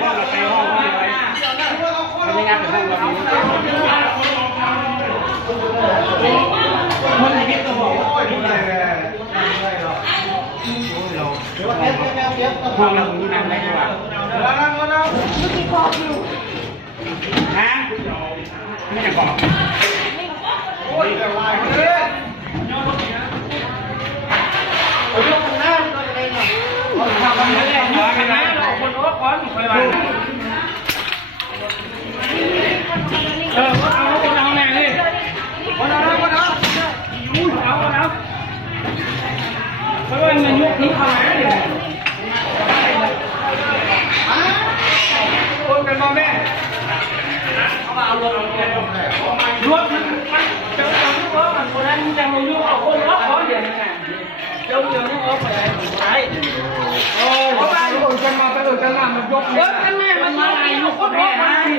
ห้องเราไปห้องไม่ไปไม่งั้นเป็นห้องเราคนที่ตัวบอกนี่เลยห้องเราอยู่นั่นได้กว่าฮะไม่ได้บอกทำอะไรเนี่ยอยู่ที่ไหนเราคนรถก้อนไปวันเอาคนเอาแน่เลยคนเอาเพราะว่าเงินยุคนี้เขาไหนเนี่ยคนกันมาแม่เขาเอารถมันจะรู้ว่ามันคนนั้นจะรู้ว่าคนรถก้อนเดียวนั่นแหละเจ้าเดียวนี่เอาไปไหนโอ้ยเขาไปกันมาไปกันมามันยกกันแม่มันมา